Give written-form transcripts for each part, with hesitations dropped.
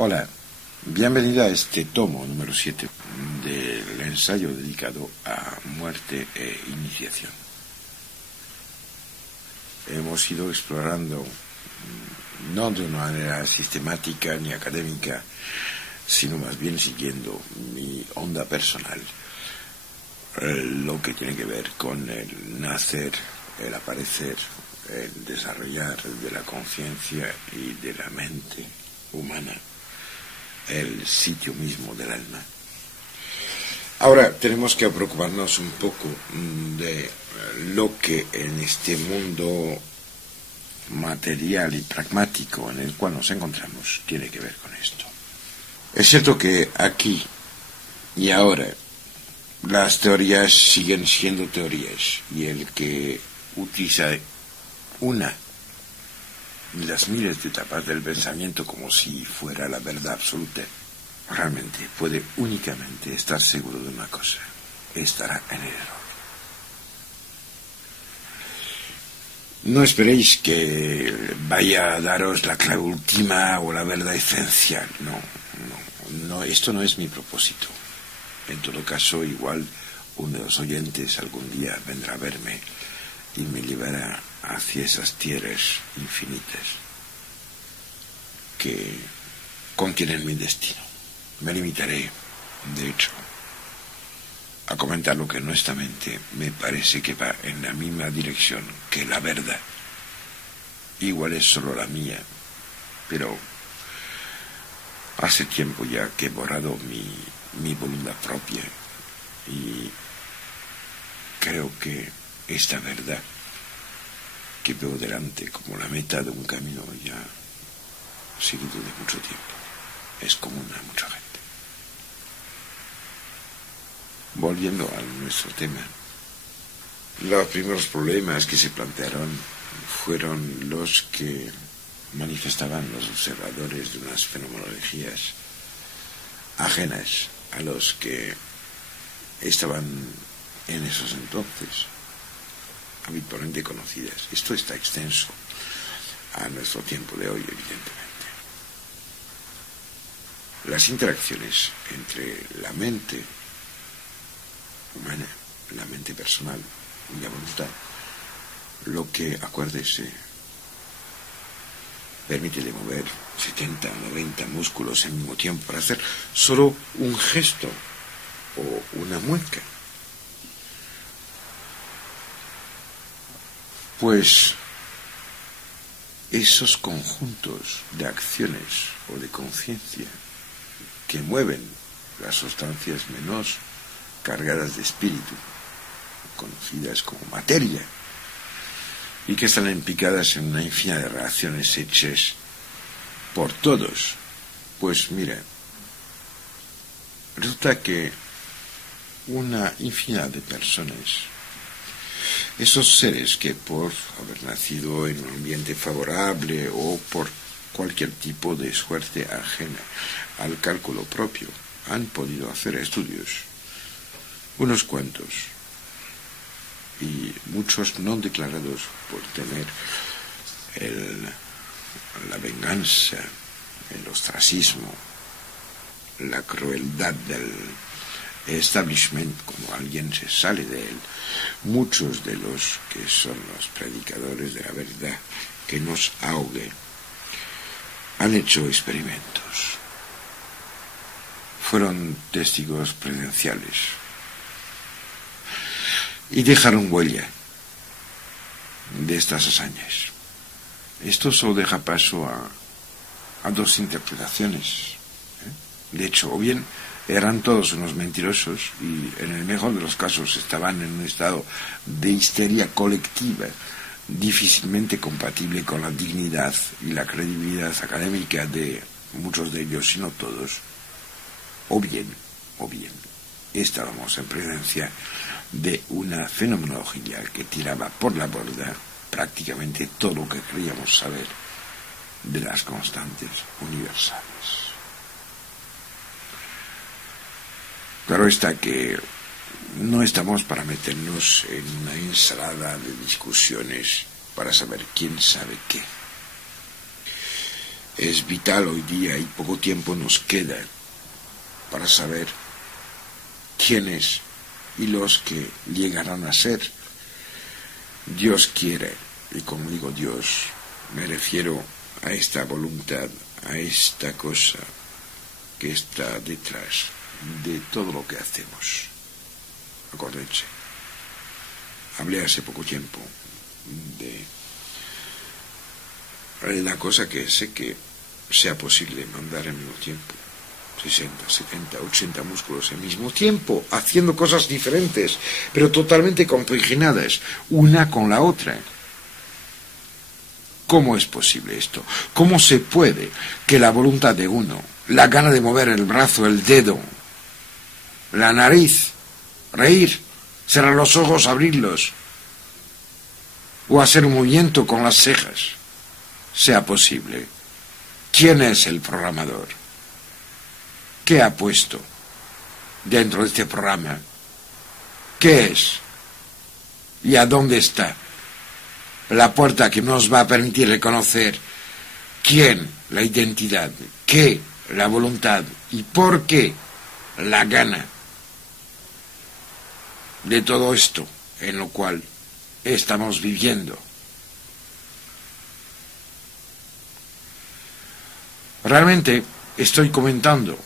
Hola, bienvenida a este tomo número 7 del ensayo dedicado a muerte e iniciación. Hemos ido explorando, no de una manera sistemática ni académica, sino más bien siguiendo mi onda personal, lo que tiene que ver con el nacer, el aparecer, el desarrollar de la conciencia y de la mente humana, el sitio mismo del alma. Ahora tenemos que preocuparnos un poco de lo que en este mundo material y pragmático en el cual nos encontramos tiene que ver con esto. Es cierto que aquí y ahora las teorías siguen siendo teorías, y el que utiliza una de las miles de etapas del pensamiento como si fuera la verdad absoluta, realmente puede únicamente estar seguro de una cosa: estará en el error. No esperéis que vaya a daros la clave última o la verdad esencial. No, esto no es mi propósito. En todo caso, igual uno de los oyentes algún día vendrá a verme y me llevará hacia esas tierras infinitas que contienen mi destino. Me limitaré, de hecho, a comentar lo que honestamente me parece que va en la misma dirección que la verdad. Igual es solo la mía, pero hace tiempo ya que he borrado mi voluntad propia, y creo que esta verdad que veo delante como la meta de un camino ya seguido de mucho tiempo es común a mucha gente. Volviendo a nuestro tema, los primeros problemas que se plantearon fueron los que manifestaban los observadores de unas fenomenologías ajenas a los que estaban en esos entonces habitualmente conocidas. Esto está extenso a nuestro tiempo de hoy, evidentemente. Las interacciones entre la mente humana, la mente personal y la voluntad, lo que, acuérdese, permite mover 70, 90 músculos al mismo tiempo para hacer solo un gesto o una mueca. Pues esos conjuntos de acciones o de conciencia que mueven las sustancias menos cargadas de espíritu, conocidas como materia, y que están implicadas en una infinidad de relaciones hechas por todos, pues mira, resulta que una infinidad de personas, esos seres que por haber nacido en un ambiente favorable o por cualquier tipo de suerte ajena al cálculo propio, han podido hacer estudios, unos cuantos, y muchos no declarados por tener la venganza, el ostracismo, la crueldad del establishment, como alguien se sale de él. Muchos de los que son los predicadores de la verdad que nos ahogue han hecho experimentos, fueron testigos presenciales y dejaron huella de estas hazañas. Esto solo deja paso a dos interpretaciones. De hecho, o bien eran todos unos mentirosos y en el mejor de los casos estaban en un estado de histeria colectiva difícilmente compatible con la dignidad y la credibilidad académica de muchos de ellos, si no todos, o bien estábamos en presencia de una fenomenología que tiraba por la borda prácticamente todo lo que creíamos saber de las constantes universales. Claro está que no estamos para meternos en una ensalada de discusiones para saber quién sabe qué. es vital hoy día y poco tiempo nos queda para saber quiénes y los que llegarán a ser. Dios quiere, y como digo Dios, me refiero a esta voluntad, a esta cosa que está detrás de todo lo que hacemos. Acuérdense, hablé hace poco tiempo de la cosa que sé que sea posible mandar al mismo tiempo 60, 70, 80 músculos al mismo tiempo, haciendo cosas diferentes, pero totalmente compaginadas, una con la otra. ¿Cómo es posible esto? ¿Cómo se puede que la voluntad de uno, la gana de mover el brazo, el dedo, la nariz, reír, cerrar los ojos, abrirlos, o hacer un movimiento con las cejas, sea posible? ¿Quién es el programador? ¿Qué ha puesto dentro de este programa? ¿Qué es? ¿Y a dónde está la puerta que nos va a permitir reconocer quién, la identidad, qué, la voluntad y por qué la gana de todo esto en lo cual estamos viviendo? Realmente estoy comentando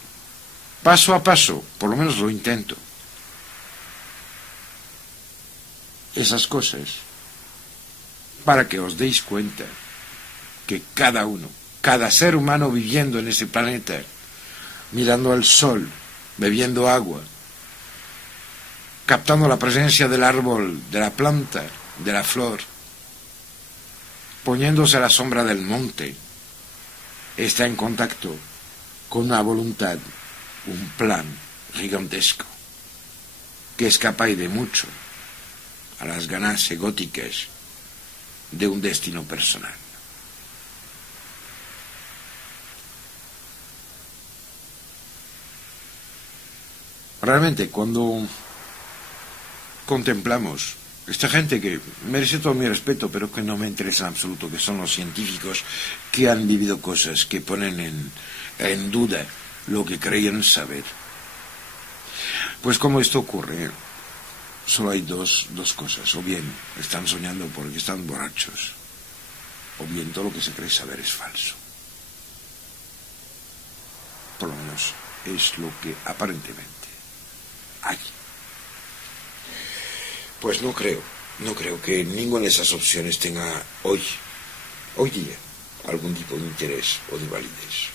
paso a paso, por lo menos lo intento, esas cosas para que os deis cuenta que cada uno, cada ser humano viviendo en ese planeta, mirando al sol, bebiendo agua, captando la presencia del árbol, de la planta, de la flor, poniéndose a la sombra del monte, está en contacto con una voluntad, un plan gigantesco, que es capaz de mucho a las ganas egóticas de un destino personal. Realmente, cuando contemplamos esta gente que merece todo mi respeto, pero que no me interesa en absoluto, que son los científicos que han vivido cosas que ponen en duda lo que creían saber. Pues como esto ocurre, solo hay dos cosas: o bien están soñando porque están borrachos, o bien todo lo que se cree saber es falso. Por lo menos es lo que aparentemente hay. Pues no creo que ninguna de esas opciones tenga hoy día algún tipo de interés o de validez.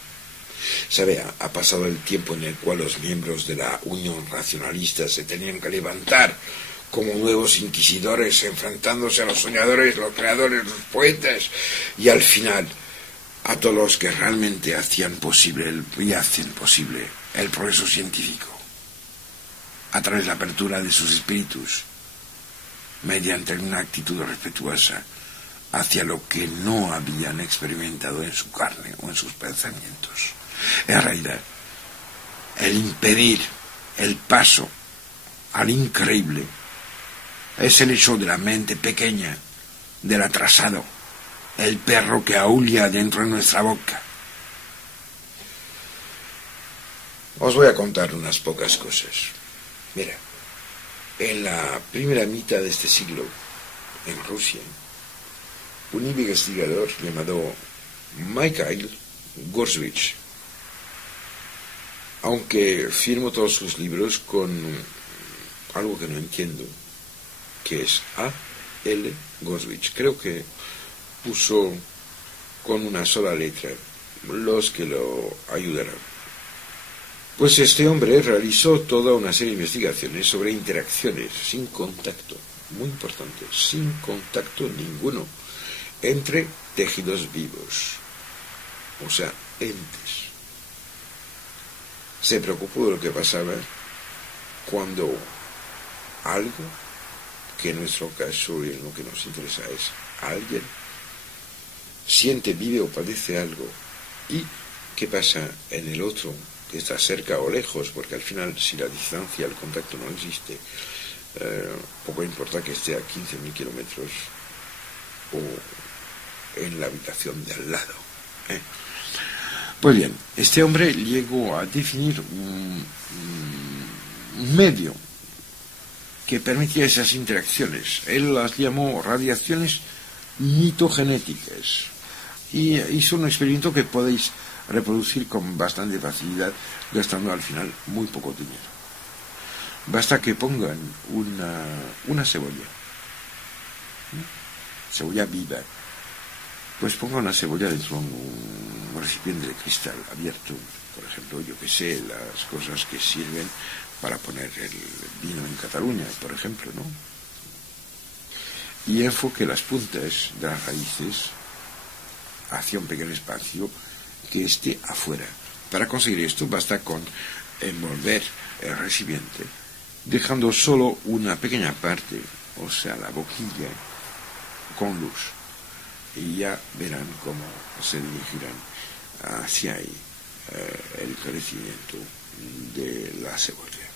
¿Sabe? Ha pasado el tiempo en el cual los miembros de la Unión Racionalista se tenían que levantar como nuevos inquisidores, enfrentándose a los soñadores, los creadores, los poetas, y al final a todos los que realmente hacían posible y hacen posible el progreso científico, a través de la apertura de sus espíritus, mediante una actitud respetuosa hacia lo que no habían experimentado en su carne o en sus pensamientos. En realidad, el impedir el paso al increíble es el hecho de la mente pequeña, del atrasado, el perro que aúlla dentro de nuestra boca. Os voy a contar unas pocas cosas. Mira, en la primera mitad de este siglo, en Rusia, un investigador llamado Mikhail Gorbachev, aunque firmo todos sus libros con algo que no entiendo, que es A.L. Gorbachev, creo que puso con una sola letra los que lo ayudarán. Pues este hombre realizó toda una serie de investigaciones sobre interacciones sin contacto, muy importante, sin contacto ninguno, entre tejidos vivos, o sea, entes. Se preocupó de lo que pasaba cuando algo, que en nuestro caso y en lo que nos interesa es alguien, siente, vive o padece algo, y qué pasa en el otro, que está cerca o lejos, porque al final, si la distancia, el contacto no existe, poco importa que esté a 15.000 kilómetros o en la habitación de al lado. Pues bien, este hombre llegó a definir un medio que permitía esas interacciones. Él las llamó radiaciones mitogenéticas. Y hizo un experimento que podéis reproducir con bastante facilidad, gastando al final muy poco dinero. Basta que pongan una cebolla viva. Pues ponga una cebolla dentro de un recipiente de cristal abierto, por ejemplo, yo que sé, las cosas que sirven para poner el vino en Cataluña, por ejemplo, ¿no? Y enfoque las puntas de las raíces hacia un pequeño espacio que esté afuera. Para conseguir esto basta con envolver el recipiente, dejando solo una pequeña parte, o sea, la boquilla, con luz. Y ya verán cómo se dirigirán hacia ahí el crecimiento de la cebolla.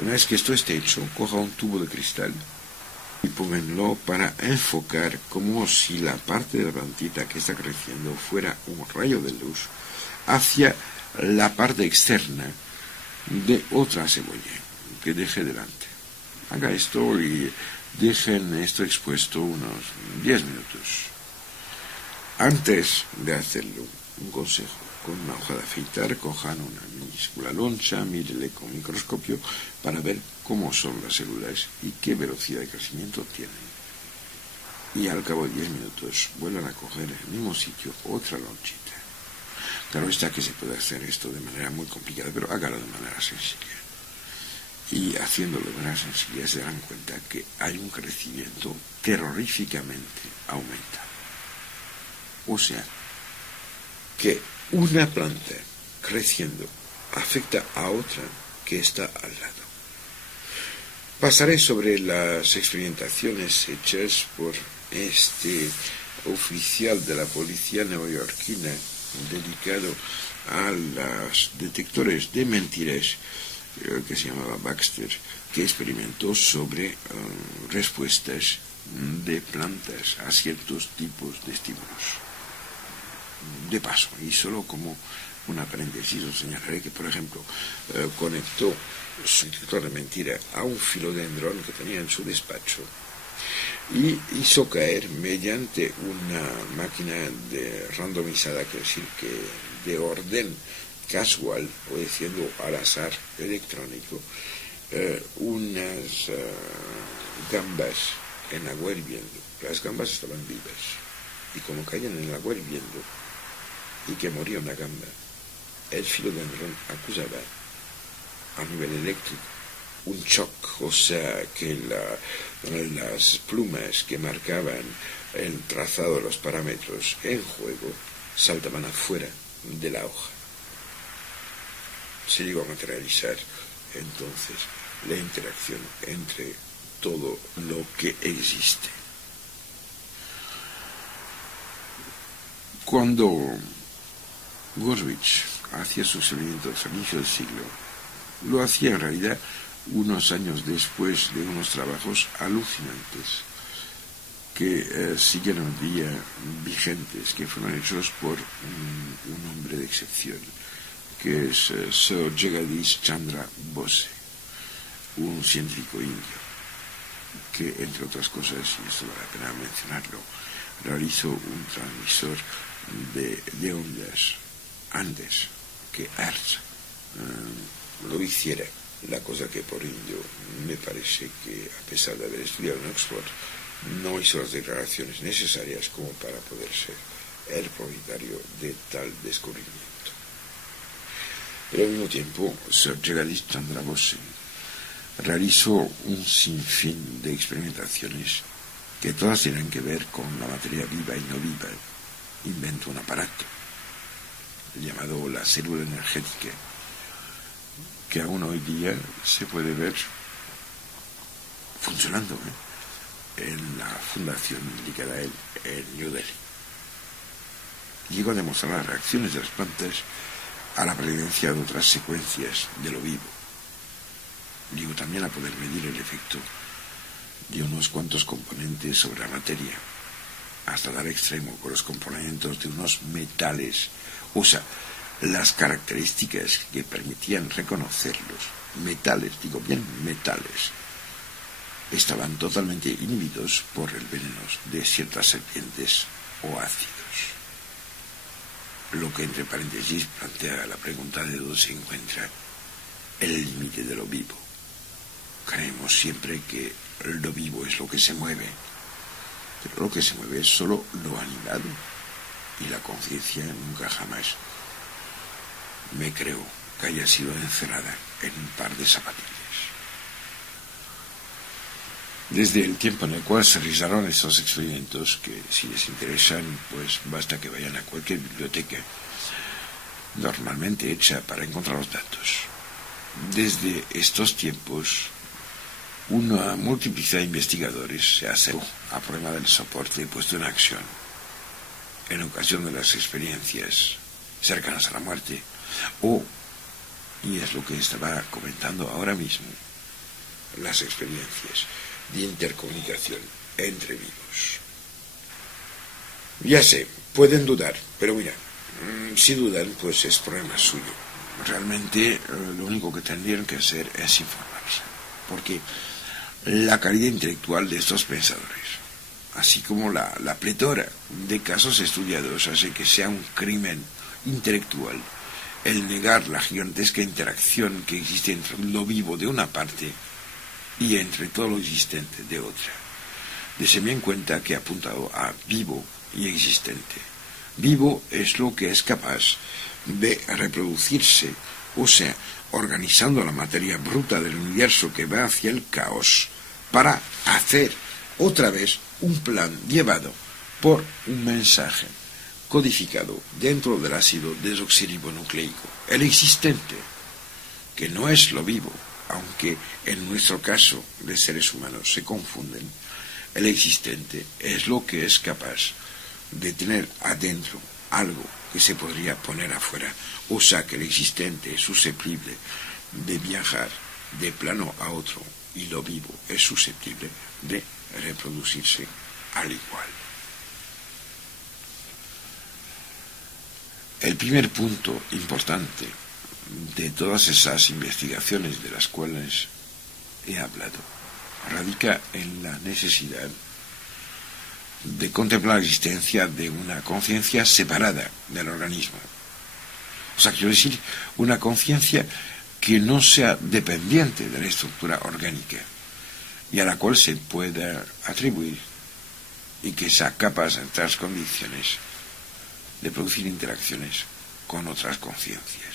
Una vez que esto esté hecho, coja un tubo de cristal y pónganlo para enfocar como si la parte de la plantita que está creciendo fuera un rayo de luz hacia la parte externa de otra cebolla que deje delante. Haga esto y dejen esto expuesto unos 10 minutos. Antes de hacerlo, un consejo: con una hoja de afeitar, cojan una minúscula loncha, mírele con microscopio para ver cómo son las células y qué velocidad de crecimiento tienen. Y al cabo de 10 minutos vuelvan a coger en el mismo sitio otra lonchita. Claro está que se puede hacer esto de manera muy complicada, pero hágalo de manera sencilla. Y haciéndolo de manera sencilla se darán cuenta que hay un crecimiento terroríficamente aumentado. O sea, que una planta creciendo afecta a otra que está al lado. Pasaré sobre las experimentaciones hechas por este oficial de la policía neoyorquina dedicado a los detectores de mentiras, que se llamaba Baxter, que experimentó sobre respuestas de plantas a ciertos tipos de estímulos. De paso, y solo como una paréntesis, os señalaré que, por ejemplo, conectó su detector de mentira a un filodendrón que tenía en su despacho y hizo caer mediante una máquina randomizada, quiere decir que de orden casual, o diciendo al azar electrónico, unas gambas en agua hirviendo. Las gambas estaban vivas y como caían en el agua hirviendo y que moría una gamba, el filodendrón acusaba a nivel eléctrico un shock, o sea que las plumas que marcaban el trazado de los parámetros en juego saltaban afuera de la hoja. Se llegó a materializar entonces la interacción entre todo lo que existe. Cuando Gorswitch hacía sus experimentos a inicio del siglo, lo hacía en realidad unos años después de unos trabajos alucinantes que siguen hoy día vigentes, que fueron hechos por un hombre de excepción, que es Sir Jagadish Chandra Bose, un científico indio, que entre otras cosas, y esto vale la pena mencionarlo, realizó un transmisor de ondas antes que Hertz lo hiciera, la cosa que por indio me parece que, a pesar de haber estudiado en Oxford, no hizo las declaraciones necesarias como para poder ser el propietario de tal descubrimiento. Pero al mismo tiempo, Sir Jagadish Chandra Bose realizó un sinfín de experimentaciones que todas tienen que ver con la materia viva y no viva. Inventó un aparato llamado la célula energética, que aún hoy día se puede ver funcionando en la fundación dedicada a él en New Delhi. Llegó a demostrar las reacciones de las plantas a la presencia de otras secuencias de lo vivo. Llegó también a poder medir el efecto de unos cuantos componentes sobre la materia, hasta dar extremo con los componentes de unos metales O sea, las características que permitían reconocerlos, metales, digo bien metales, estaban totalmente inhibidos por el veneno de ciertas serpientes o ácidos. Lo que entre paréntesis plantea la pregunta de dónde se encuentra el límite de lo vivo. Creemos siempre que lo vivo es lo que se mueve, pero lo que se mueve es solo lo animado, y la conciencia nunca jamás me creo que haya sido encerrada en un par de zapatillas. Desde el tiempo en el cual se realizaron estos experimentos, que si les interesan, pues basta que vayan a cualquier biblioteca normalmente hecha para encontrar los datos. Desde estos tiempos, una multiplicidad de investigadores se hace a prueba del soporte puesto en acción en ocasión de las experiencias cercanas a la muerte, y es lo que estaba comentando ahora mismo, las experiencias de intercomunicación entre vivos. Ya sé, pueden dudar, pero mira, si dudan, pues es problema suyo. Realmente lo único que tendrían que hacer es informarse, porque la calidad intelectual de estos pensadores, así como la pletora de casos estudiados, hace que sea un crimen intelectual el negar la gigantesca interacción que existe entre lo vivo de una parte y entre todo lo existente de otra. Dese bien cuenta que he apuntado a vivo y existente. Vivo es lo que es capaz de reproducirse, o sea, organizando la materia bruta del universo que va hacia el caos para hacer otra vez un plan llevado por un mensaje codificado dentro del ácido desoxirribonucleico. El existente, que no es lo vivo, aunque en nuestro caso de seres humanos se confunden, el existente es lo que es capaz de tener adentro algo que se podría poner afuera, o sea que el existente es susceptible de viajar de plano a otro y lo vivo es susceptible de reproducirse al igual. El primer punto importante de todas esas investigaciones de las cuales he hablado radica en la necesidad de contemplar la existencia de una conciencia separada del organismo. O sea, quiero decir, una conciencia que no sea dependiente de la estructura orgánica y a la cual se pueda atribuir y que sea capaz en otras condiciones de producir interacciones con otras conciencias.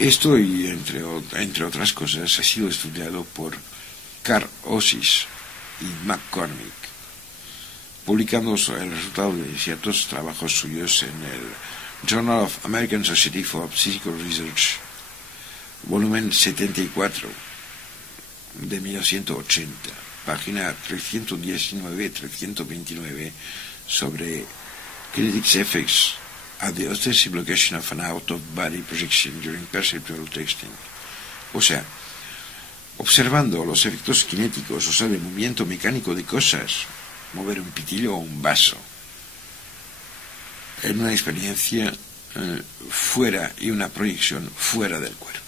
Esto, y entre otras cosas, ha sido estudiado por Carl Osis y McCormick, publicando el resultado de ciertos trabajos suyos en el Journal of American Society for Psychical Research, volumen 74, de 1980, página 319-329, sobre Kinetic Effects at the ostensible location of an out-of-body projection during perceptual texting. O sea, observando los efectos cinéticos, o sea, de movimiento mecánico de cosas, mover un pitillo o un vaso, en una experiencia fuera y una proyección fuera del cuerpo.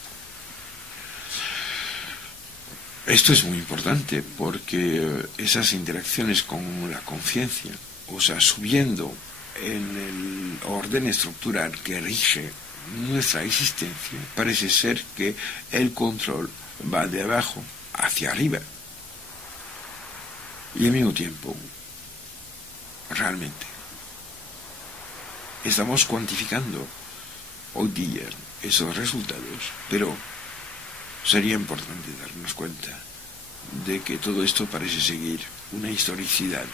Esto es muy importante porque esas interacciones con la conciencia, o sea, subiendo en el orden estructural que rige nuestra existencia, parece ser que el control va de abajo hacia arriba. Y al mismo tiempo, realmente, estamos cuantificando hoy día esos resultados, pero sería importante darnos cuenta de que todo esto parece seguir una historicidad,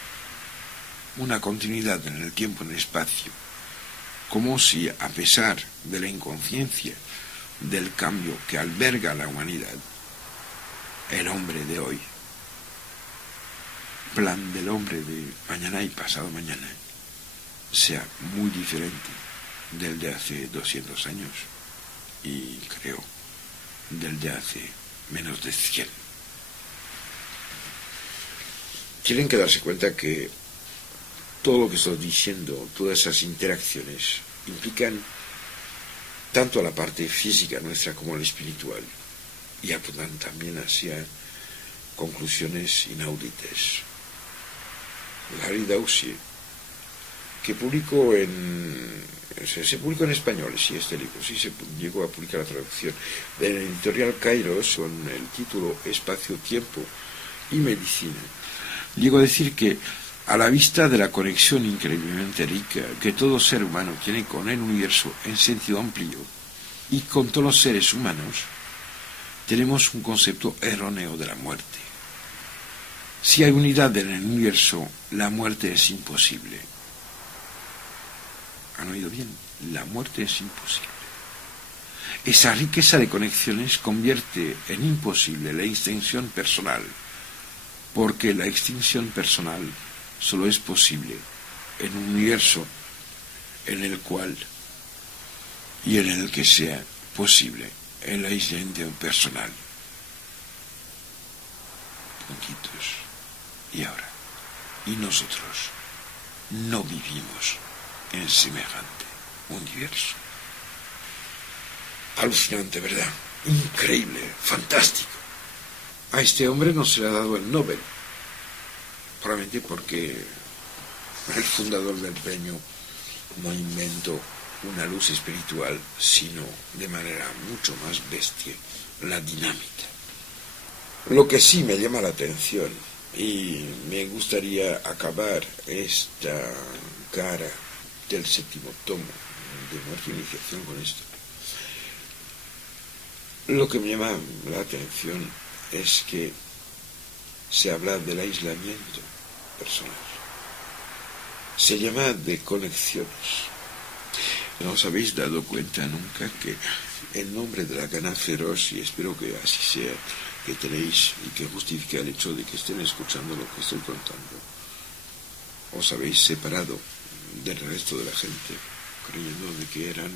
una continuidad en el tiempo y en el espacio, como si, a pesar de la inconsciencia del cambio que alberga la humanidad, el hombre de hoy, plan del hombre de mañana y pasado mañana, sea muy diferente del de hace 200 años y creo del de hace menos de 100. Tienen que darse cuenta que todo lo que estoy diciendo, todas esas interacciones, implican tanto a la parte física nuestra como a la espiritual, y apuntan también hacia conclusiones inauditas. Harry Dawsey, que publicó se publicó en español, sí, este libro, sí se llegó a publicar la traducción, de la editorial Kairos, con el título Espacio, Tiempo y Medicina. Llegó a decir que, a la vista de la conexión increíblemente rica que todo ser humano tiene con el universo en sentido amplio y con todos los seres humanos, tenemos un concepto erróneo de la muerte. Si hay unidad en el universo, la muerte es imposible. ¿Han oído bien? La muerte es imposible. Esa riqueza de conexiones convierte en imposible la extinción personal, porque la extinción personal solo es posible en un universo en el cual y en el que sea posible el aislamiento personal. Puntitos. Y ahora, y nosotros no vivimos en semejante universo. Alucinante, ¿verdad? Increíble, fantástico. A este hombre no se le ha dado el Nobel, probablemente porque el fundador del premio no inventó una luz espiritual, sino de manera mucho más bestia, la dinamita. Lo que sí me llama la atención, y me gustaría acabar esta cara del 7º tomo de Muerte e Iniciación con esto. Lo que me llama la atención es que se habla del aislamiento personal. Se llama de conexiones. ¿No os habéis dado cuenta nunca que en nombre de la gana feroz, y espero que así sea, que tenéis y que justifica el hecho de que estén escuchando lo que estoy contando, os habéis separado del resto de la gente, creyendo de que eran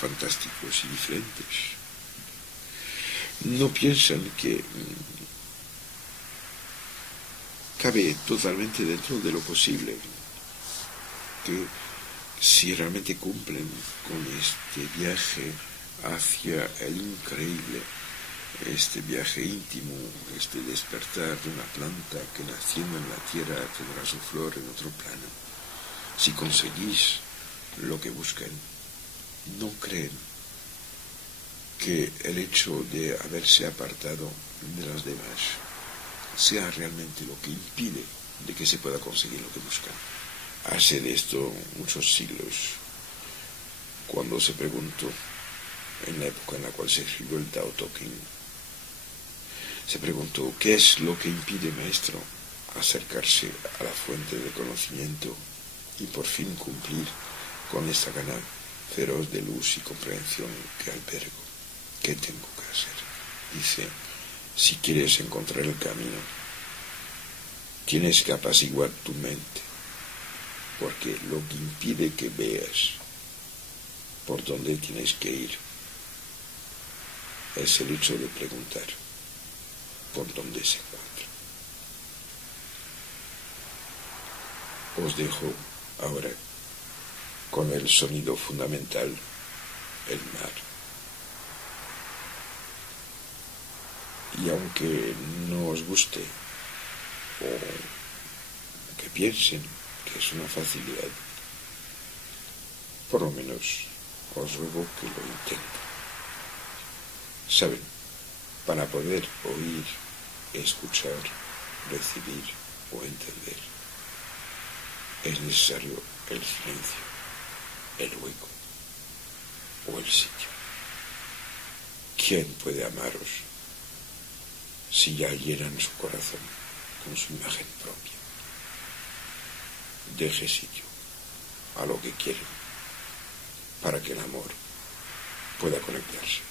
fantásticos y diferentes? No piensan que cabe totalmente dentro de lo posible, que si realmente cumplen con este viaje hacia el increíble, este viaje íntimo, este despertar de una planta que naciendo en la tierra tendrá su flor en otro plano, si conseguís lo que buscan, no creen que el hecho de haberse apartado de las demás sea realmente lo que impide de que se pueda conseguir lo que buscan. Hace de esto muchos siglos, cuando se preguntó, en la época en la cual se escribió el Tao Te Ching, se preguntó, ¿qué es lo que impide, maestro, acercarse a la fuente del conocimiento y por fin cumplir con esta gana feroz de luz y comprensión que albergo? ¿Qué tengo que hacer? Dice, si quieres encontrar el camino, tienes que apaciguar tu mente, porque lo que impide que veas por dónde tienes que ir es el hecho de preguntar por dónde se encuentra. Os dejo ahora con el sonido fundamental, el mar. Y aunque no os guste o que piensen que es una facilidad, por lo menos os ruego que lo intenten. Saben, para poder oír, escuchar, recibir o entender, es necesario el silencio, el hueco o el sitio. ¿Quién puede amaros si ya llenan su corazón con su imagen propia? Deje sitio a lo que quieren para que el amor pueda conectarse.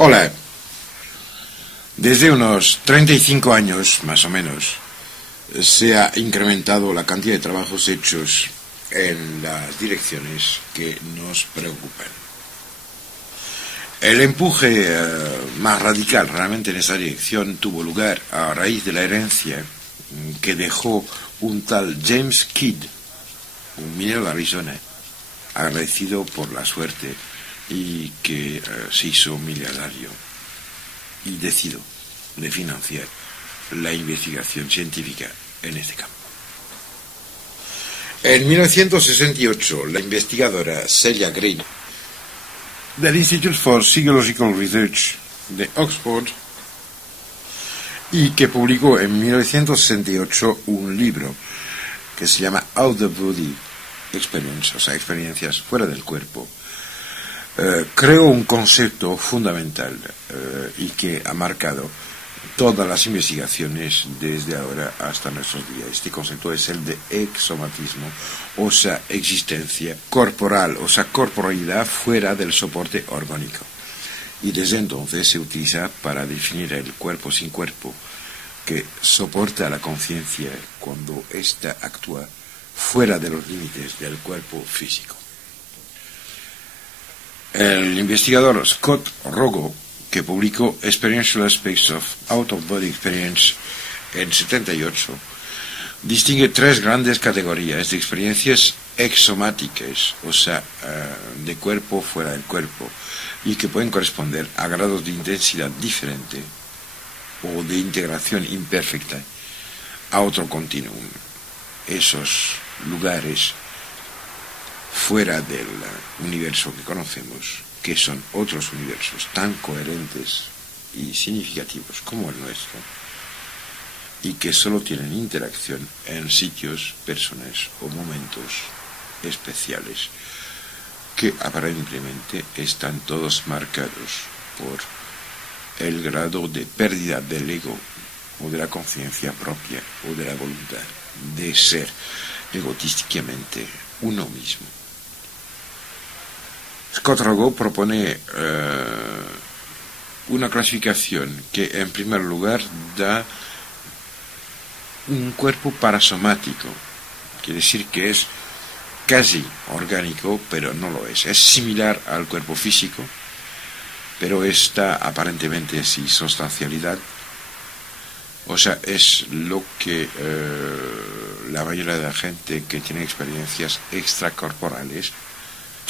Hola. Desde unos 35 años, más o menos, se ha incrementado la cantidad de trabajos hechos en las direcciones que nos preocupan. El empuje más radical realmente en esa dirección tuvo lugar a raíz de la herencia que dejó un tal James Kidd, un minero de Arizona, agradecido por la suerte y que se hizo millonario y decidió de financiar la investigación científica en este campo. En 1968, la investigadora Celia Green del Institute for Psychological Research de Oxford, y que publicó en 1968 un libro que se llama Out of the Body Experience, o sea, experiencias fuera del cuerpo, creó un concepto fundamental y que ha marcado todas las investigaciones desde ahora hasta nuestros días. Este concepto es el de exomatismo, o sea, existencia corporal, o sea, corporalidad fuera del soporte orgánico. Y desde entonces se utiliza para definir el cuerpo sin cuerpo, que soporta la conciencia cuando ésta actúa fuera de los límites del cuerpo físico. El investigador Scott Rogo, que publicó Experiential Aspects of Out-of-Body Experience en 78, distingue tres grandes categorías de experiencias exomáticas, o sea, de cuerpo fuera del cuerpo, y que pueden corresponder a grados de intensidad diferente o de integración imperfecta a otro continuum. Esos lugares fuera del universo que conocemos, que son otros universos tan coherentes y significativos como el nuestro, y que solo tienen interacción en sitios, personas o momentos especiales, que aparentemente están todos marcados por el grado de pérdida del ego o de la conciencia propia o de la voluntad de ser egotísticamente uno mismo. Scott Rogo propone una clasificación que en primer lugar da un cuerpo parasomático, quiere decir que es casi orgánico, pero no lo es. Es similar al cuerpo físico, pero está aparentemente sin sustancialidad. O sea, es lo que la mayoría de la gente que tiene experiencias extracorporales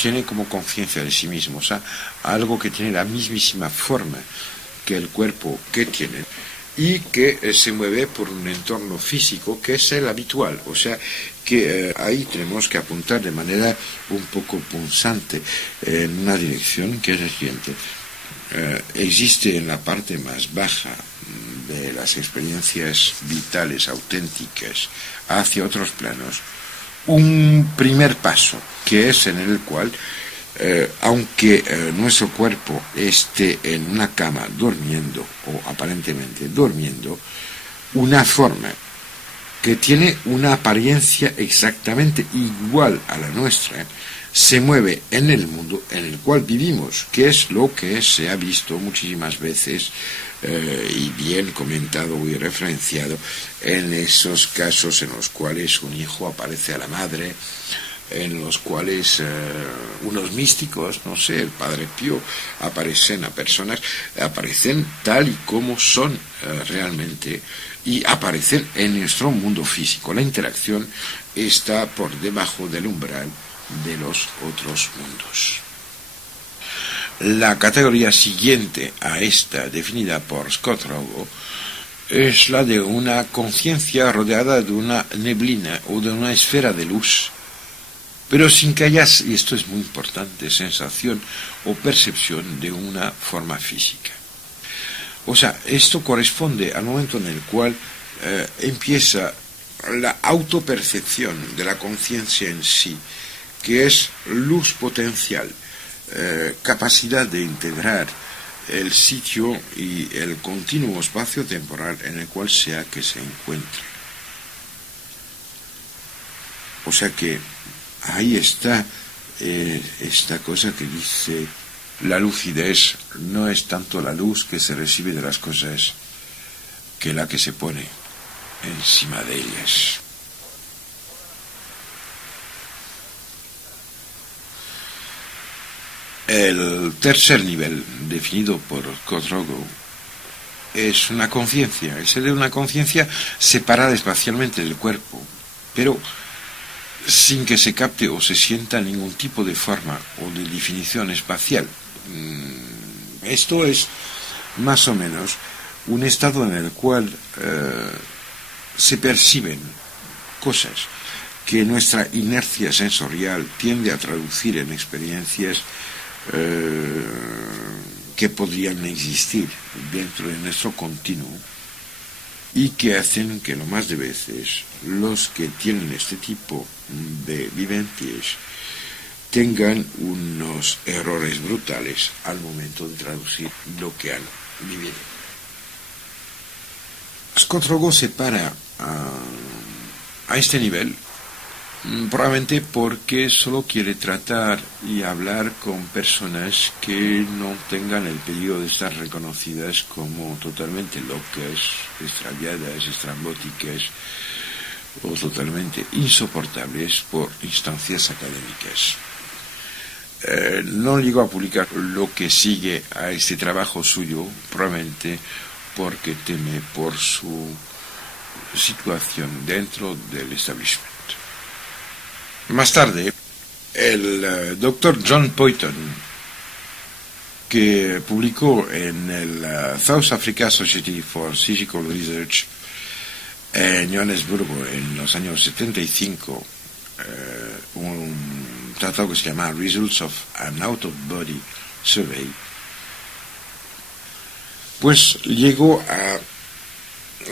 tiene como conciencia de sí mismo, o sea, algo que tiene la mismísima forma que el cuerpo que tiene y que se mueve por un entorno físico que es el habitual, o sea, que ahí tenemos que apuntar de manera un poco punzante en una dirección que es la siguiente. Existe en la parte más baja de las experiencias vitales auténticas hacia otros planos un primer paso, que es en el cual, aunque nuestro cuerpo esté en una cama durmiendo o aparentemente durmiendo, una forma que tiene una apariencia exactamente igual a la nuestra se mueve en el mundo en el cual vivimos, que es lo que se ha visto muchísimas veces y bien comentado y referenciado en esos casos en los cuales un hijo aparece a la madre, en los cuales unos místicos, no sé, el Padre Pío, aparecen a personas, aparecen tal y como son realmente y aparecen en nuestro mundo físico. La interacción está por debajo del umbral de los otros mundos. La categoría siguiente a esta, definida por Scott Rogo, es la de una conciencia rodeada de una neblina o de una esfera de luz, pero sin que haya, y esto es muy importante, sensación o percepción de una forma física. O sea, esto corresponde al momento en el cual empieza la autopercepción de la conciencia en sí, que es luz potencial, capacidad de integrar el sitio y el continuo espacio temporal en el cual sea que se encuentre. O sea que ahí está esta cosa que dice la lucidez no es tanto la luz que se recibe de las cosas que la que se pone encima de ellas. El tercer nivel, definido por Kotrogo, es una conciencia, es el de una conciencia separada espacialmente del cuerpo, pero sin que se capte o se sienta ningún tipo de forma o de definición espacial. Esto es más o menos un estado en el cual se perciben cosas que nuestra inercia sensorial tiende a traducir en experiencias que podrían existir dentro de nuestro continuo y que hacen que lo más de veces los que tienen este tipo de vivencias tengan unos errores brutales al momento de traducir lo que han vivido. Kotrogo se para a este nivel probablemente porque solo quiere tratar y hablar con personas que no tengan el peligro de estar reconocidas como totalmente locas, extraviadas, estrambóticas o totalmente insoportables por instancias académicas. No llegó a publicar lo que sigue a este trabajo suyo, probablemente porque teme por su situación dentro del establishment. Más tarde, el doctor John Poyton, que publicó en el South Africa Society for Psychical Research en Johannesburgo en los años 75, un tratado que se llama Results of an Out-of-Body Survey, pues llegó a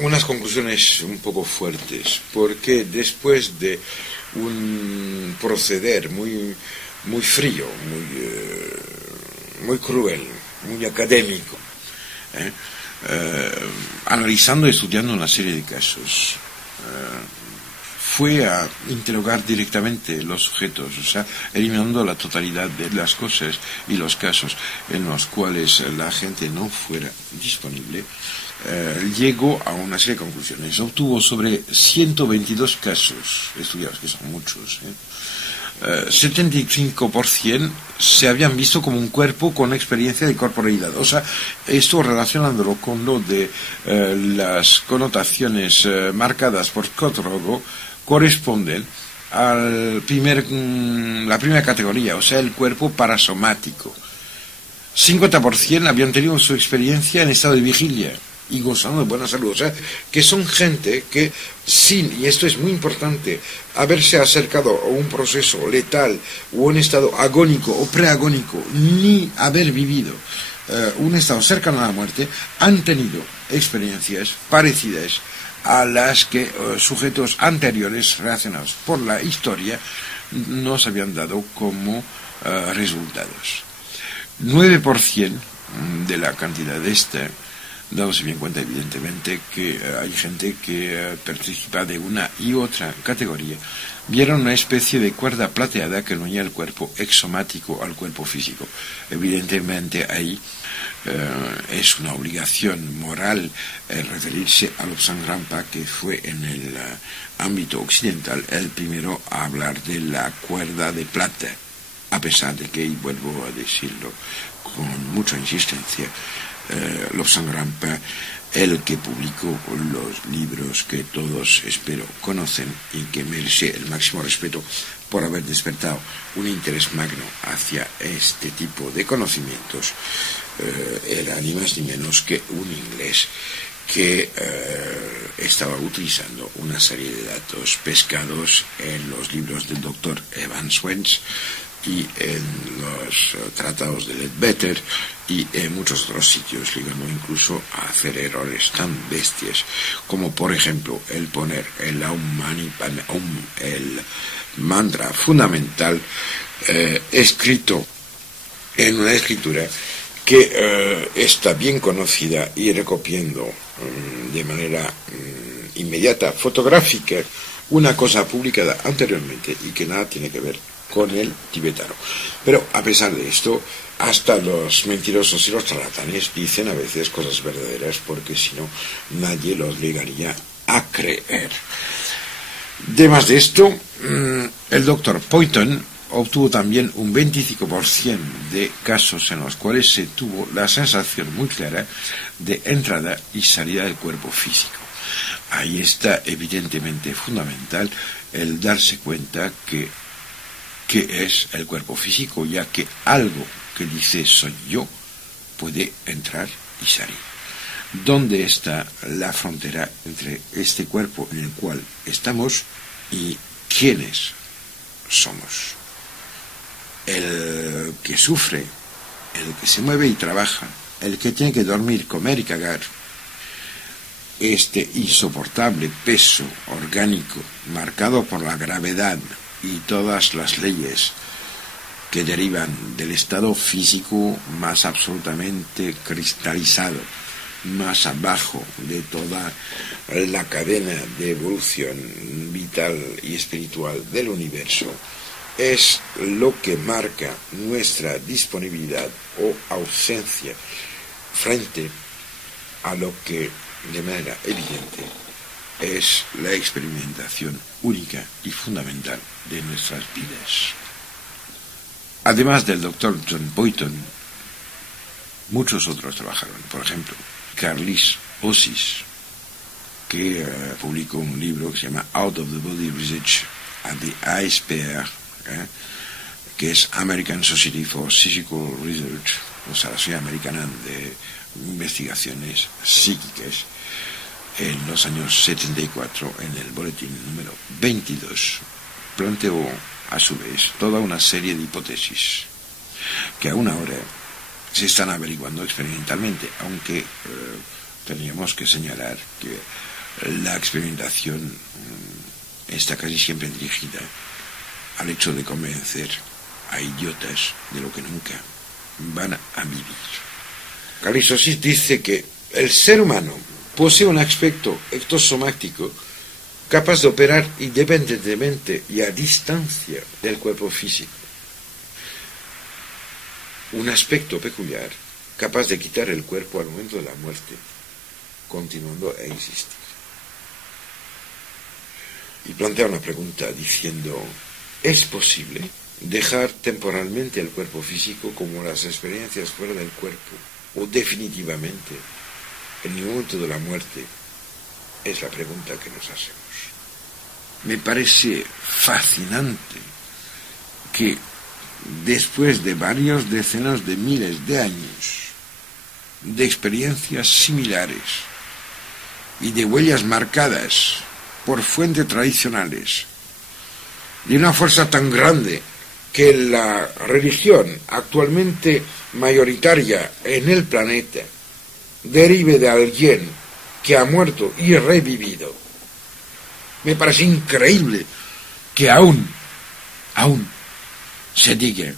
unas conclusiones un poco fuertes, porque después de un proceder muy frío, muy cruel, muy académico, analizando y estudiando una serie de casos, fue a interrogar directamente los sujetos, o sea, eliminando la totalidad de las cosas y los casos en los cuales la gente no fuera disponible. Llegó a una serie de conclusiones. Obtuvo sobre 122 casos estudiados, que son muchos. 75% se habían visto como un cuerpo con experiencia de corporeidad. O sea, esto relacionándolo con lo de las connotaciones marcadas por Kotrogo, corresponden a la primera categoría, o sea, el cuerpo parasomático. 50% habían tenido su experiencia en estado de vigilia y gozando de buena salud, o sea, que son gente que sin, y esto es muy importante, haberse acercado a un proceso letal o un estado agónico o preagónico, ni haber vivido un estado cercano a la muerte, han tenido experiencias parecidas a las que sujetos anteriores relacionados por la historia nos habían dado como resultados. 9% de la cantidad de dándose bien cuenta evidentemente que hay gente que participa de una y otra categoría, vieron una especie de cuerda plateada que unía el cuerpo exomático al cuerpo físico. Evidentemente ahí es una obligación moral referirse a Lobsang Rampa, que fue en el ámbito occidental el primero a hablar de la cuerda de plata, a pesar de que, y vuelvo a decirlo con mucha insistencia, Lobsang Rampa, el que publicó los libros que todos espero conocen y que merece el máximo respeto por haber despertado un interés magno hacia este tipo de conocimientos, era ni más ni menos que un inglés que estaba utilizando una serie de datos pescados en los libros del doctor Evans Wentz y en los tratados de Ledbetter y en muchos otros sitios, llegando incluso a hacer errores tan bestias como, por ejemplo, el poner el Aum Mani Padme Hum, el mantra fundamental, escrito en una escritura que está bien conocida y recopiendo de manera inmediata, fotográfica, una cosa publicada anteriormente y que nada tiene que ver con el tibetano. Pero a pesar de esto, hasta los mentirosos y los charlatanes dicen a veces cosas verdaderas, porque si no, nadie los llegaría a creer. Además de esto, el doctor Poynton obtuvo también un 25% de casos en los cuales se tuvo la sensación muy clara de entrada y salida del cuerpo físico. Ahí está evidentemente fundamental el darse cuenta que es el cuerpo físico, ya que algo que dice soy yo puede entrar y salir. ¿Dónde está la frontera entre este cuerpo en el cual estamos y quiénes somos? El que sufre, el que se mueve y trabaja, el que tiene que dormir, comer y cagar, este insoportable peso orgánico marcado por la gravedad y todas las leyes que derivan del estado físico más absolutamente cristalizado, más abajo de toda la cadena de evolución vital y espiritual del universo, es lo que marca nuestra disponibilidad o ausencia frente a lo que de manera evidente es la experimentación única y fundamental de nuestras vidas. Además del doctor John Poynton, muchos otros trabajaron. Por ejemplo, Carlis Osis, que publicó un libro que se llama Out of the Body Research at the ISPR, que es American Society for Psychical Research, o sea, la Sociedad Americana de Investigaciones Psíquicas, en los años 74, en el boletín número 22, planteó a su vez toda una serie de hipótesis que aún ahora se están averiguando experimentalmente, aunque teníamos que señalar que la experimentación está casi siempre dirigida al hecho de convencer a idiotas de lo que nunca van a vivir. Carlis Osis dice que el ser humano posee un aspecto ectosomático capaz de operar independientemente y a distancia del cuerpo físico. Un aspecto peculiar capaz de quitar el cuerpo al momento de la muerte, continuando a existir. Y plantea una pregunta diciendo: ¿es posible dejar temporalmente el cuerpo físico como las experiencias fuera del cuerpo, o definitivamente en el momento de la muerte? Es la pregunta que nos hacemos. Me parece fascinante que después de varios decenas de miles de años de experiencias similares y de huellas marcadas por fuentes tradicionales, de una fuerza tan grande que la religión actualmente mayoritaria en el planeta derive de alguien que ha muerto y revivido, me parece increíble que aún se diga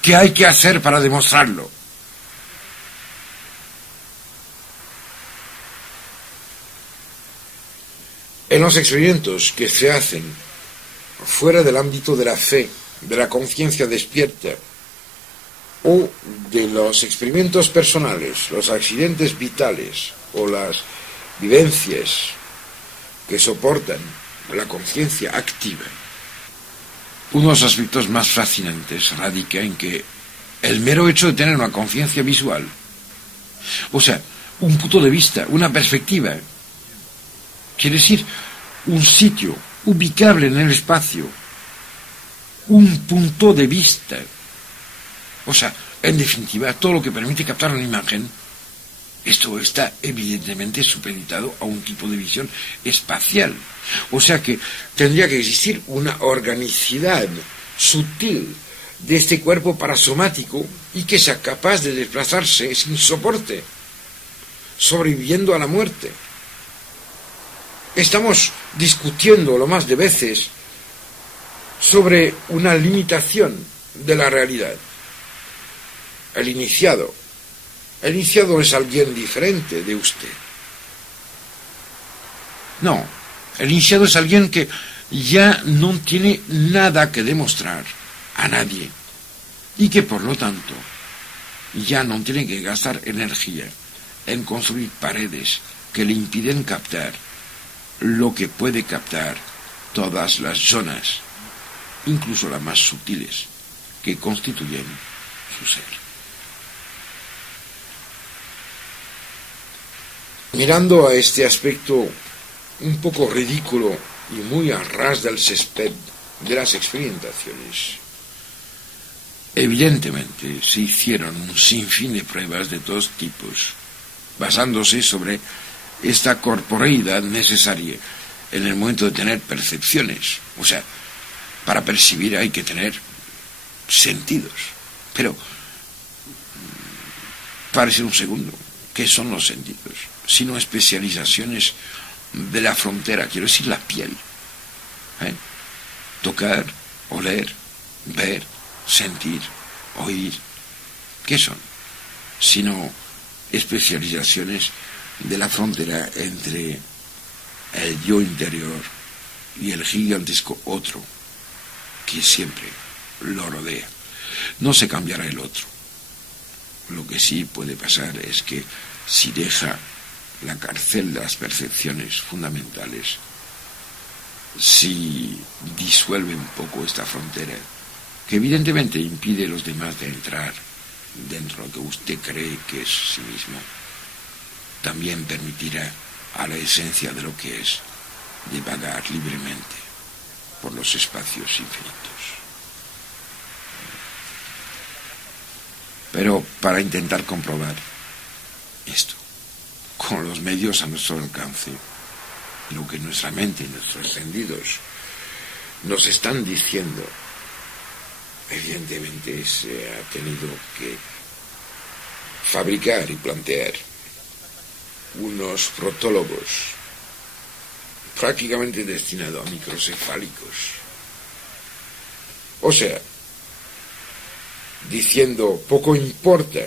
qué hay que hacer para demostrarlo. En los experimentos que se hacen fuera del ámbito de la fe, de la conciencia despierta, o de los experimentos personales, los accidentes vitales o las vivencias que soportan la conciencia activa, uno de los aspectos más fascinantes radica en que el mero hecho de tener una conciencia visual, o sea, un punto de vista, una perspectiva, quiere decir un sitio ubicable en el espacio, un punto de vista, o sea, en definitiva, todo lo que permite captar una imagen, esto está evidentemente supeditado a un tipo de visión espacial. O sea que tendría que existir una organicidad sutil de este cuerpo parasomático y que sea capaz de desplazarse sin soporte, sobreviviendo a la muerte. Estamos discutiendo lo más de veces sobre una limitación de la realidad. El iniciado es alguien diferente de usted. No, el iniciado es alguien que ya no tiene nada que demostrar a nadie y que por lo tanto ya no tiene que gastar energía en construir paredes que le impiden captar lo que puede captar todas las zonas, incluso las más sutiles, que constituyen su ser. Mirando a este aspecto un poco ridículo y muy a ras del césped de las experimentaciones, evidentemente se hicieron un sinfín de pruebas de todos tipos, basándose sobre esta corporeidad necesaria en el momento de tener percepciones. O sea, para percibir hay que tener sentidos. Pero, párese un segundo, ¿qué son los sentidos? Sino especializaciones de la frontera, quiero decir la piel. Tocar, oler, ver, sentir, oír. ¿Qué son? Sino especializaciones de la frontera entre el yo interior y el gigantesco otro que siempre lo rodea. No se cambiará el otro. Lo que sí puede pasar es que si deja la cárcel de las percepciones fundamentales, si disuelve un poco esta frontera, que evidentemente impide a los demás de entrar dentro de lo que usted cree que es sí mismo, también permitirá a la esencia de lo que es divagar libremente por los espacios infinitos. Pero para intentar comprobar esto, con los medios a nuestro alcance, lo que nuestra mente y nuestros sentidos nos están diciendo, evidentemente se ha tenido que fabricar y plantear unos protólogos prácticamente destinados a microcefálicos. O sea, diciendo, poco importa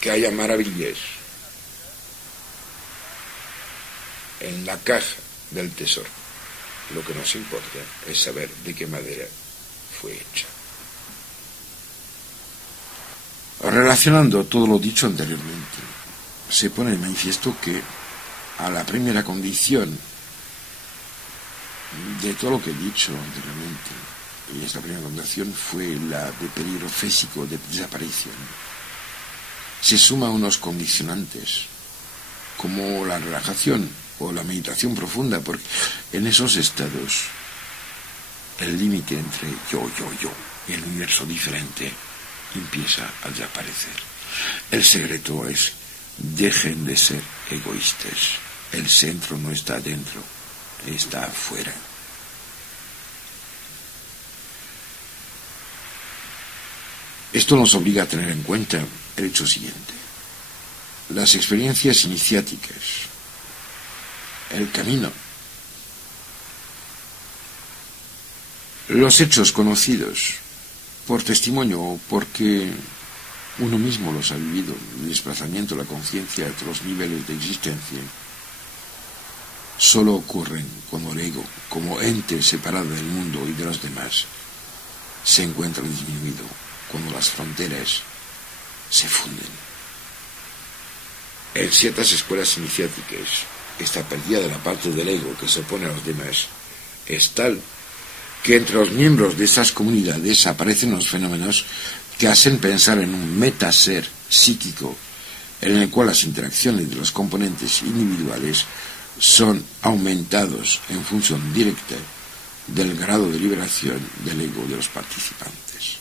que haya maravillas en la caja del tesoro, lo que nos importa es saber de qué madera fue hecha. Relacionando todo lo dicho anteriormente, se pone de manifiesto que a la primera condición de todo lo que he dicho anteriormente, y esta primera condición fue la de peligro físico de desaparición, se suman unos condicionantes como la relajación o la meditación profunda, porque en esos estados el límite entre yo y el universo diferente empieza a desaparecer. El secreto es: dejen de ser egoístas. El centro no está adentro, está afuera. Esto nos obliga a tener en cuenta el hecho siguiente: las experiencias iniciáticas, el camino, los hechos conocidos por testimonio o porque uno mismo los ha vivido, el desplazamiento de la conciencia a otros niveles de existencia, solo ocurren cuando el ego, como ente separado del mundo y de los demás, se encuentra disminuido, cuando las fronteras se funden. En ciertas escuelas iniciáticas, esta pérdida de la parte del ego que se opone a los demás es tal que entre los miembros de esas comunidades aparecen los fenómenos que hacen pensar en un metaser psíquico, en el cual las interacciones de los componentes individuales son aumentados en función directa del grado de liberación del ego de los participantes.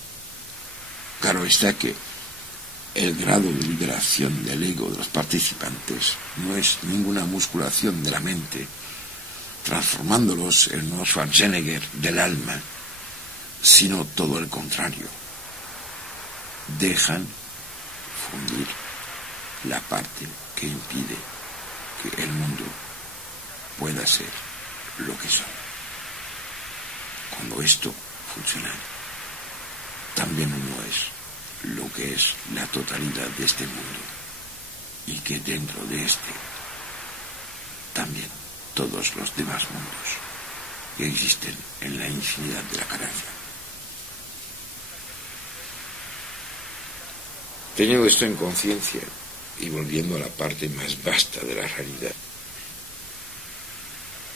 Claro está que el grado de liberación del ego de los participantes no es ninguna musculación de la mente, transformándolos en un Schwarzenegger del alma, sino todo el contrario. Dejan fundir la parte que impide que el mundo pueda ser lo que son. Cuando esto funciona, también uno es lo que es la totalidad de este mundo, y que dentro de este también todos los demás mundos que existen en la infinidad de la galaxia. Teniendo esto en conciencia y volviendo a la parte más vasta de la realidad,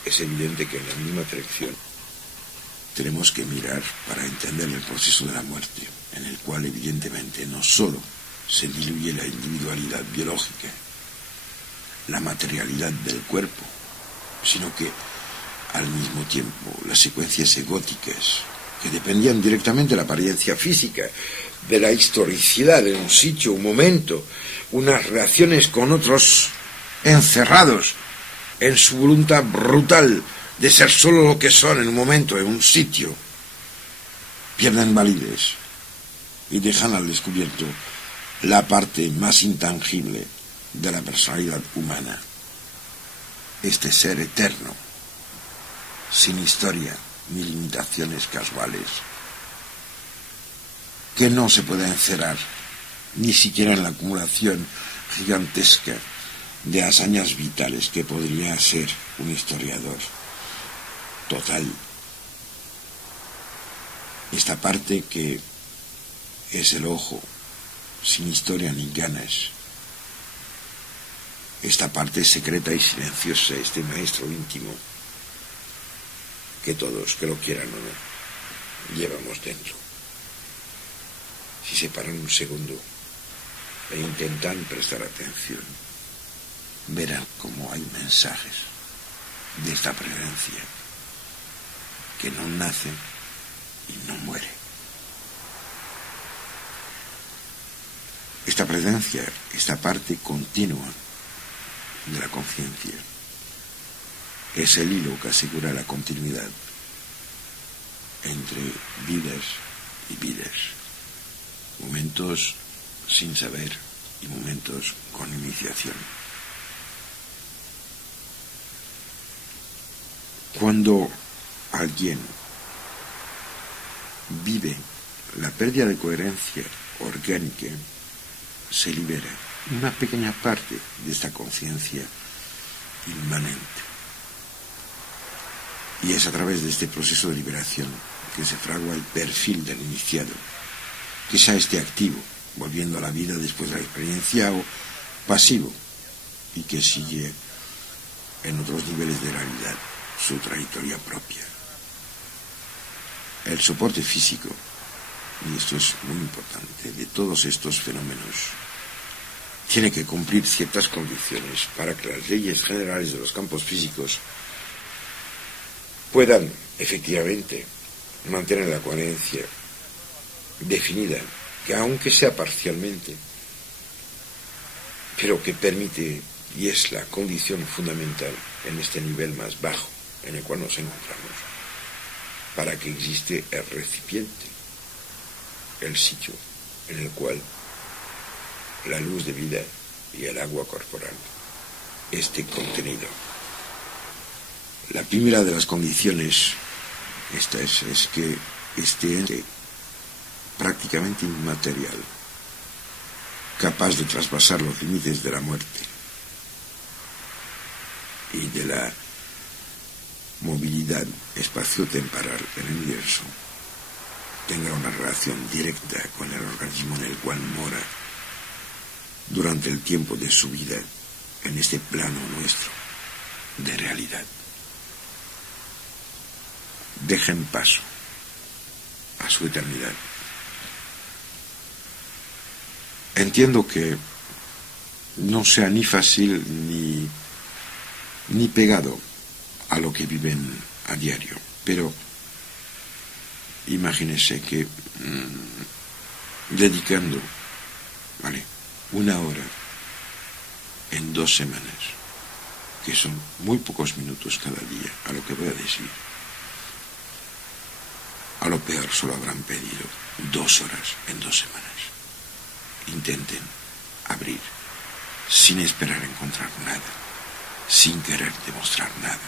es evidente que en la misma dirección tenemos que mirar para entender el proceso de la muerte, en el cual evidentemente no solo se diluye la individualidad biológica, la materialidad del cuerpo, sino que al mismo tiempo las secuencias egóticas, que dependían directamente de la apariencia física, de la historicidad de un sitio, un momento, unas relaciones con otros encerrados en su voluntad brutal de ser solo lo que son en un momento, en un sitio, pierden validez y dejan al descubierto la parte más intangible de la personalidad humana, este ser eterno, sin historia ni limitaciones casuales, que no se puede encerrar ni siquiera en la acumulación gigantesca de hazañas vitales que podría ser un historiador total. Esta parte que es el ojo, sin historia ni ganas, esta parte secreta y silenciosa, este maestro íntimo, que todos, que lo quieran o no, llevamos dentro. Si se paran un segundo e intentan prestar atención, verán cómo hay mensajes de esta presencia que no nace y no muere. Esta presencia, esta parte continua de la conciencia, es el hilo que asegura la continuidad entre vidas y vidas, momentos sin saber y momentos con iniciación. Cuando alguien vive la pérdida de coherencia orgánica, se libera una pequeña parte de esta conciencia inmanente. Y es a través de este proceso de liberación que se fragua el perfil del iniciado, que sea este activo, volviendo a la vida después de la experiencia, o pasivo, y que sigue en otros niveles de realidad su trayectoria propia. El soporte físico, y esto es muy importante, de todos estos fenómenos, tiene que cumplir ciertas condiciones para que las leyes generales de los campos físicos puedan efectivamente mantener la coherencia definida, que aunque sea parcialmente, pero que permite, y es la condición fundamental en este nivel más bajo en el cual nos encontramos, para que existe el recipiente, el sitio en el cual la luz de vida y el agua corporal esté contenido. La primera de las condiciones, esta es que este ente prácticamente inmaterial, capaz de traspasar los límites de la muerte y de la movilidad espaciotemporal en el universo, tenga una relación directa con el organismo en el cual mora durante el tiempo de su vida en este plano nuestro de realidad. Dejen paso a su eternidad. Entiendo que no sea ni fácil ni pegado a lo que viven a diario, pero imagínense que dedicando, una hora en 2 semanas, que son muy pocos minutos cada día, a lo que voy a decir, a lo peor solo habrán pedido 2 horas en 2 semanas. Intenten abrir sin esperar encontrar nada, sin querer demostrar nada.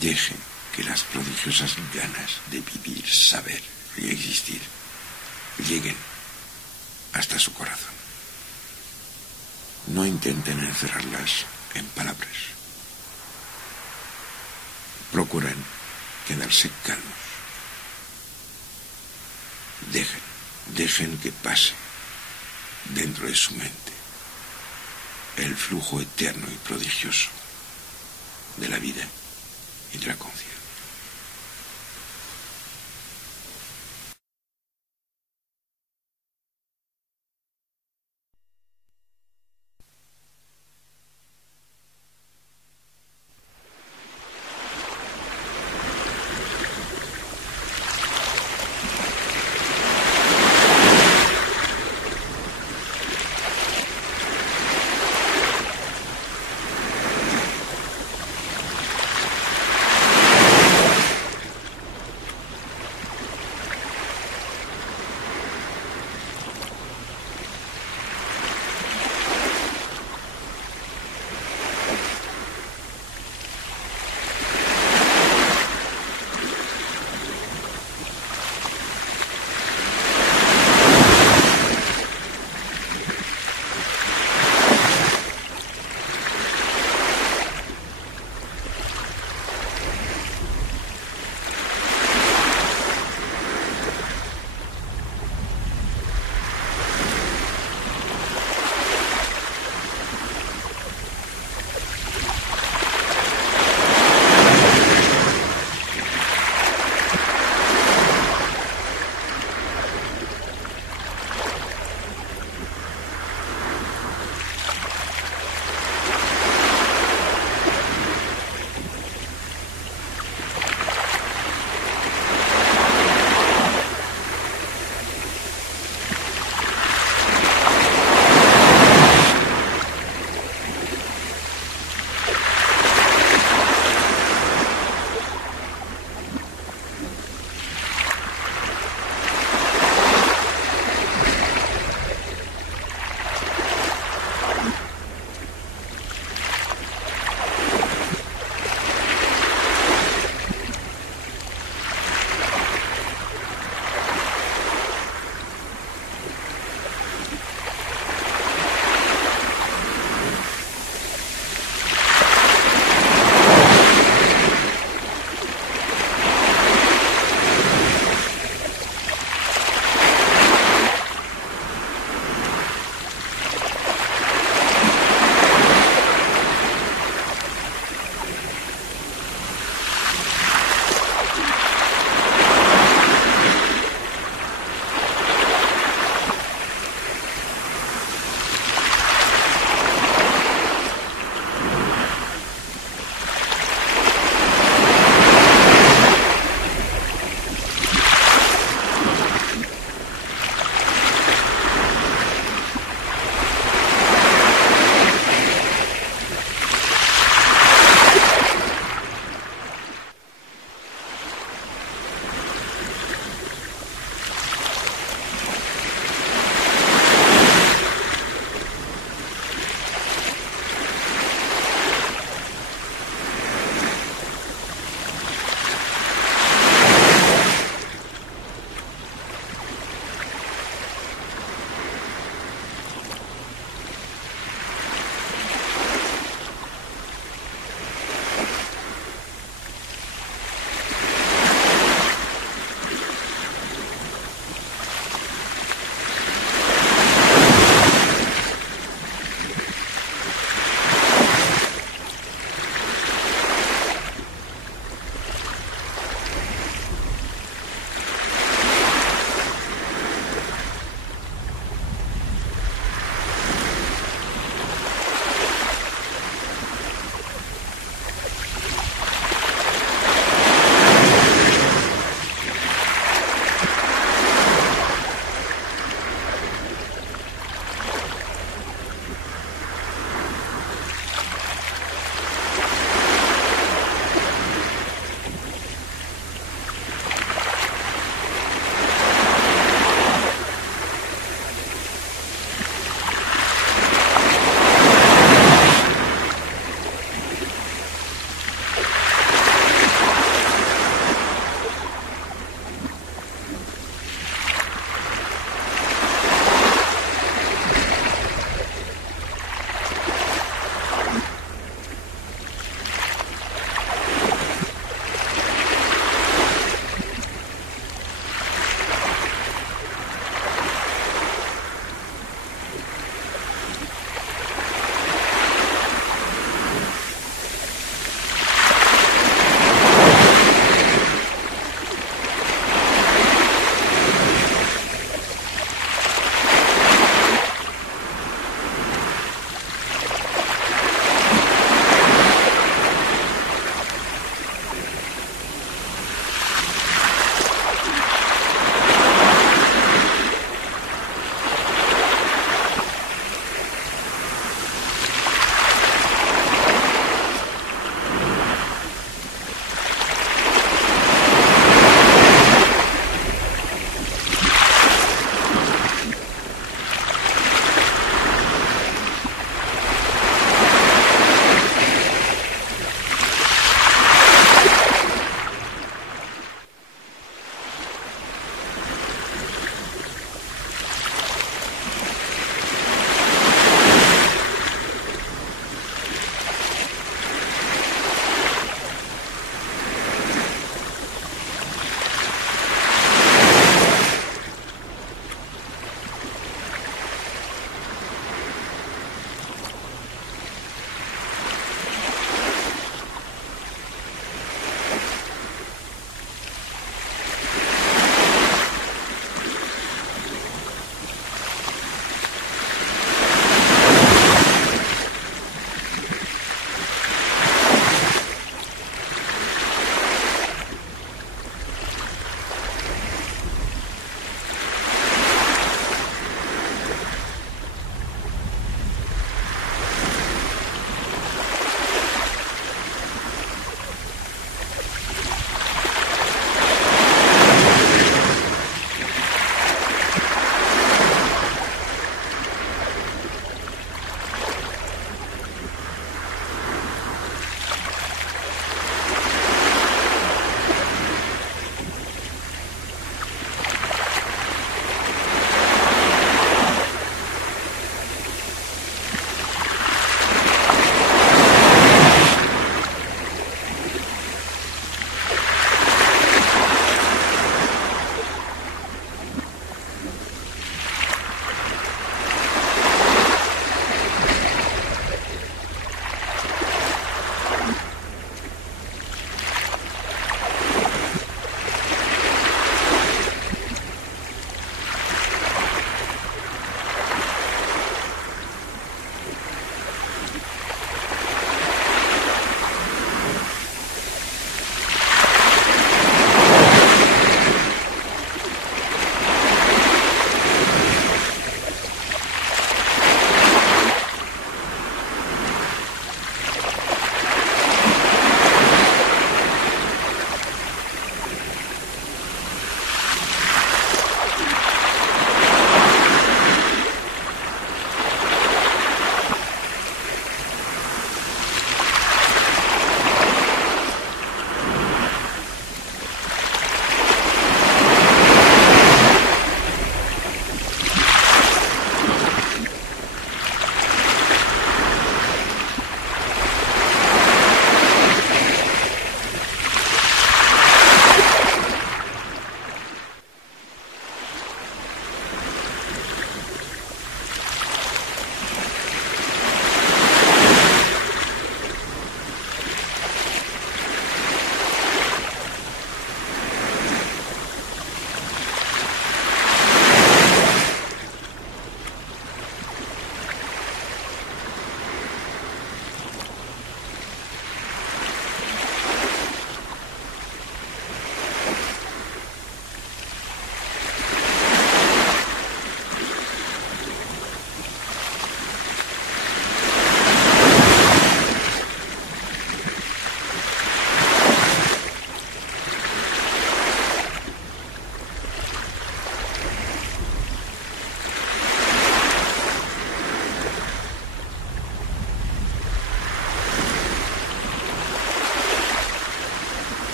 Dejen que las prodigiosas ganas de vivir, saber y existir lleguen hasta su corazón. No intenten encerrarlas en palabras. Procuren quedarse calmos. Dejen que pase dentro de su mente el flujo eterno y prodigioso de la vida y de la conciencia.